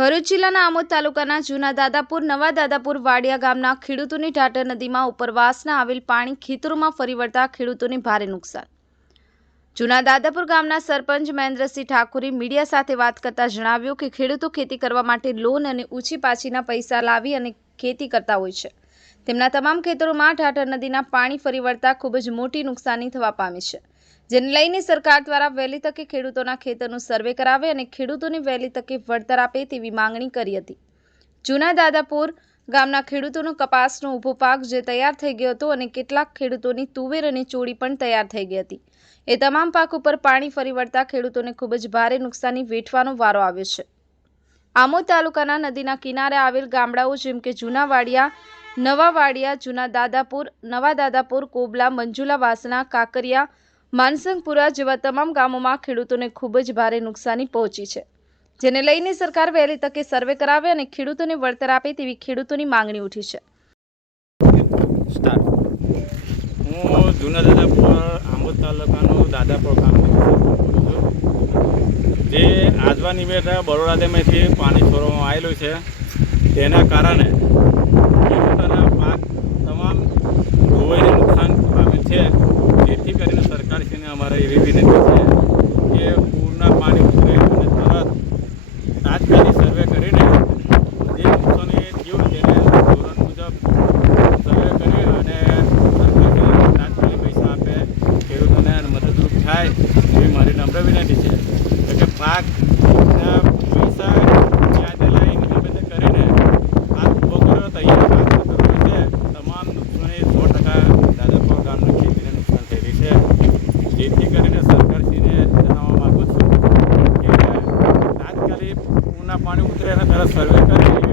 ભરૂચ જિલ્લાના આમોદ તાલુકાના જૂના દાદાપુર, નવા દાદાપુર વાડિયા ગામના ખેડૂતોની ટાટર નદીમાં ઉપરવાસના આવેલ પાણી ખેતરોમાં ફરી વળતા ખેડૂતોને ભારે નુકસાન. જૂના દાદાપુર ગામના સરપંચ મહેન્દ્રસિંહ ઠાકુરે મીડિયા સાથે વાત કરતા જણાવ્યું કે ખેડૂતો ખેતી કરવા માટે લોન અને ઊંચી પાછીના પૈસા લાવી અને ખેતી કરતા હોય છે. તેમના તમામ ખેતરોમાં ઢાઢર નદીના પાણી ફરી વળતા ખૂબ જ મોટી નુકસાની થવા પામી છે. જેને લઈને સરકાર દ્વારા વહેલી તકે ખેડૂતોના ખેતરનું સર્વે કરાવે અને ખેડૂતોને વહેલી તકે વળતર આપે તેવી માંગણી કરી હતી. જૂના દાદાપુર ગામના ખેડૂતોનો કપાસનો ઊભો પાક જે તૈયાર થઈ ગયો હતો અને કેટલાક ખેડૂતોની તુવેર અને ચોળી પણ તૈયાર થઈ ગઈ હતી. એ તમામ પાક ઉપર પાણી ફરી વળતા ખેડૂતોને ખૂબ જ ભારે નુકસાની વેઠવાનો વારો આવ્યો છે. આમોદ તાલુકાના નદીના કિનારે આવેલ ગામડાઓ જેમ કે જૂના વાડિયા નવા વાડિયા જૂના દાદાપુર, નવા દાદાપુર, કોબલા, મંજુલા, વાસણા, કાકરિયા માનસંગપુરા જેવા તમામ ગામોમાં ખેડૂતોને ખૂબ જ ભારે નુકસાની પહોંચી છે. જેને લઈને સરકાર વહેલી તકે સર્વે કરાવે અને ખેડૂતોને વળતર આપે તેવી ખેડૂતોની માંગણી ઉઠી છે. હું જૂના દાદાપુર આંબોદ તાલુકાનું દાદાપુર ગામ જે આજવા નિવેટ બરોડા ડેમેથી પાણી છોડવામાં આવેલું છે. તેના કારણે ખેડૂતોના પાક તમામ ધોવાઈને નુકસાન પામેલ છે જેથી કરીને સરકારશ્રીને અમારે એવી વિનંતી છે કે પૂરના પાણી ઉતરે અને તરત તાત્કાલિક સર્વે કરીને જે નુકસાની થયું તેને ધોરણ મુજબ સર્વે કરી અને સરકારને તાત્કાલિક પૈસા આપે, ખેડૂતોને મદદરૂપ થાય, એવી મારી નમ્ર વિનંતી છે. એટલે કે પાકના પૈસા señora Salveca